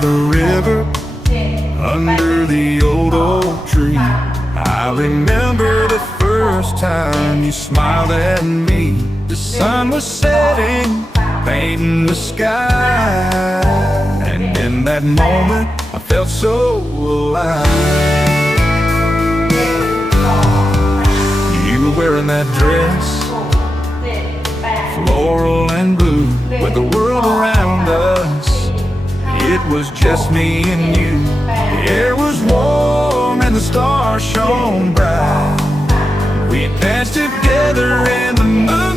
the river under the old oak tree. I remember the first time you smiled at me. The sun was setting, painting the sky. And in that moment, I felt so alive. You were wearing that dress, floral and blue, with the world around us it was just me and you. The air was warm and the stars shone bright. We danced together in the moonlight.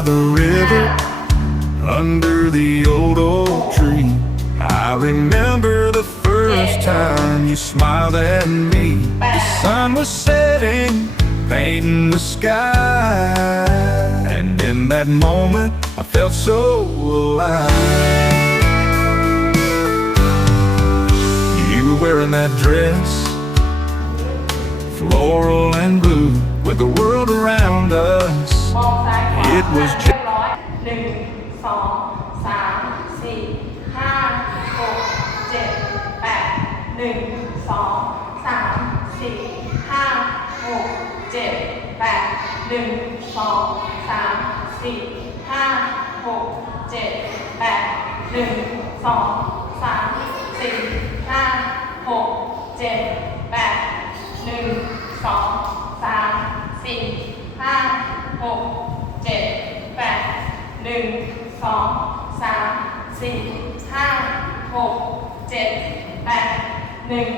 By the river, under the old oak tree. I remember the first time you smiled at me. The sun was setting, painting the sky. And in that moment, I felt so alive. You were wearing that dress, floral and blue, with the world around us. It was เรียบร้อยหนึ่งสองสามสี่ห้าหกเจ็ดแปดหนึ่งสองสามสี่ห้าหกเจ็ดแปดหนึ่งสองสามสี่ห้าหกเจ็ดแปดหนึ่งสองสามสี่ห้าหกเจ็ดแปดหนึ่งสองสามสี่ห้าหกเจ็ดแปดหนึ่ง สองสามสี่ห้าหกเจ็ดแปดหนึ่ง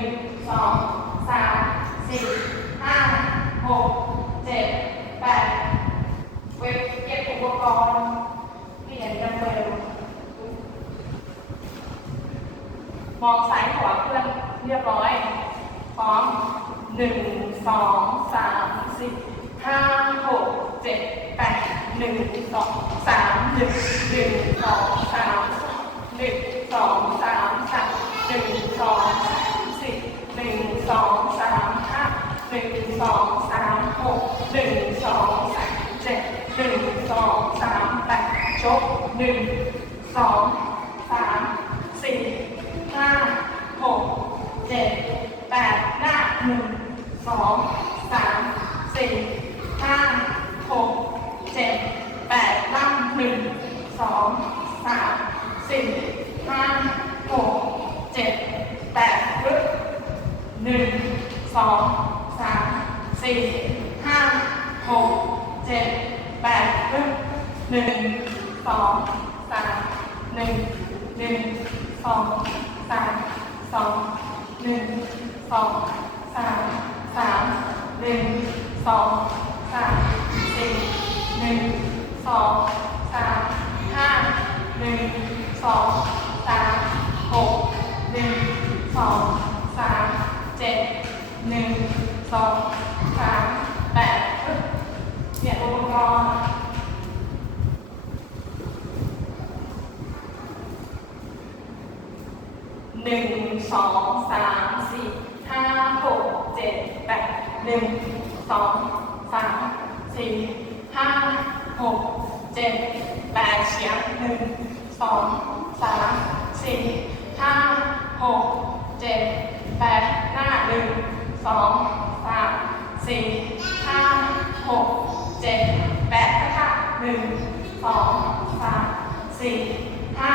สองสามสี่ห้าหกเจ็ดแปดเว็บเก็บอุปกรณ์เปลี่ยนกันเร็วมองซ้ายขวาเพื่อนเรียบร้อย พร้อมหนึ่งสองสามสี่ห้าหกเจ็ด นึ่งสองสามหนึ่งหนึ่งสองสามหนึ่งสองสามสามหนึ่งสองสามสี่หนึ่งสองสามห้าหนึ่งสองสามหกหนึ่งสองสามเจ็ดหนึ่งสองสามแปดชกหนึ่งสองสามสี่ห้าหกเจ็ดแปดหน้าหนึ่งสองสามสี่ เจ็ดแปดล่างหนึ่งสองสามสี่ห้าหกเจ็ดแปดปึ๊บหนึ่งสองสามสี่ห้าหกเจ็ดแปดปึ๊บหนึ่งสองสามหนึ่งหนึ่งสองสามสองหนึ่งสองสามสามหนึ่งสอง หนึ่งสองสามห้าหนึ่งสองสามหกหนึ่งสองสามเจ็ดหนึ่งสองสามแปดเนี่ยอุปกรณ์หนึ่งสองสามสี่ห้าหกเจ็ดแปดหนึ่งสองสามสี่ หกเจ็ดแปดเฉียงหนึ่งสองสามสี่ห้าหกเจ็ดแปดหน้าหนึ่งสองสามสี่ห้าหกเจ็ดแปดข้างข้าหนึ่งสองสามสี่ห้า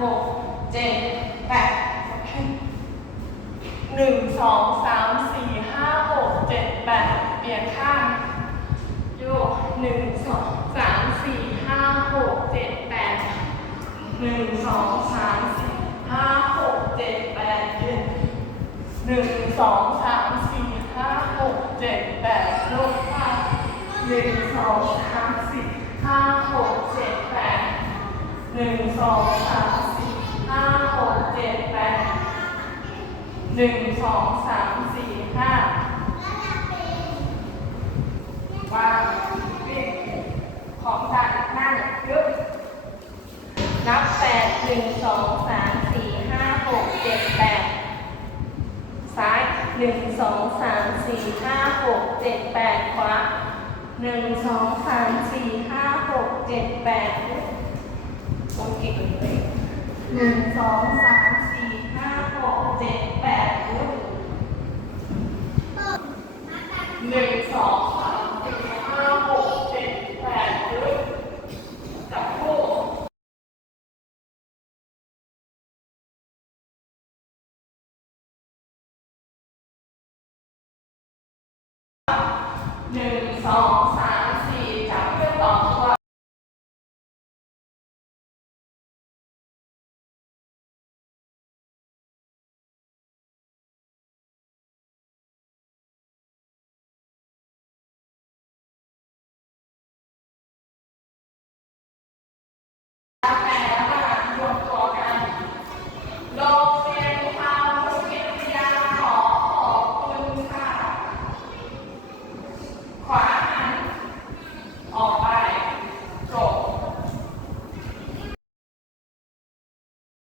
หกเจ็ดแปดหนึ่งสองสามสี่ห้าหกเจ็ดแปดเปลี่ยนข้างโยกหนึ่งสองสามสี่ห้าหกเจ็ดแปด หนึ่งสองสามสี่ห้าหกเจ็ดแปดเจ็ดหนึ่งสองสามสี่ห้าหกเจ็ดแปดลงข้าหนึ่งสองสามสี่ห้าหกเจ็ดแปดหนึ่งสองสามสี่ห้าหกเจ็ดแปดหนึ่งสองสามสี่ห้าวางเรียงของการนั่งยึด นึ่งสองสามสี่ห้าหกเจ็ดแปดซ้ายหนึ่งสองสามสี่ห้าหกเจ็ดแปดขวาหนึ่งสองสามสี่ห้าหกเจ็ดแปดโอเคเลยหนึ่งสองสามสี่ห้าหกเจ็ดแปดหนึ่งสองสามสี่ห้าหกเจ็ดแปดจับคู่ หนึ่ง สองสาม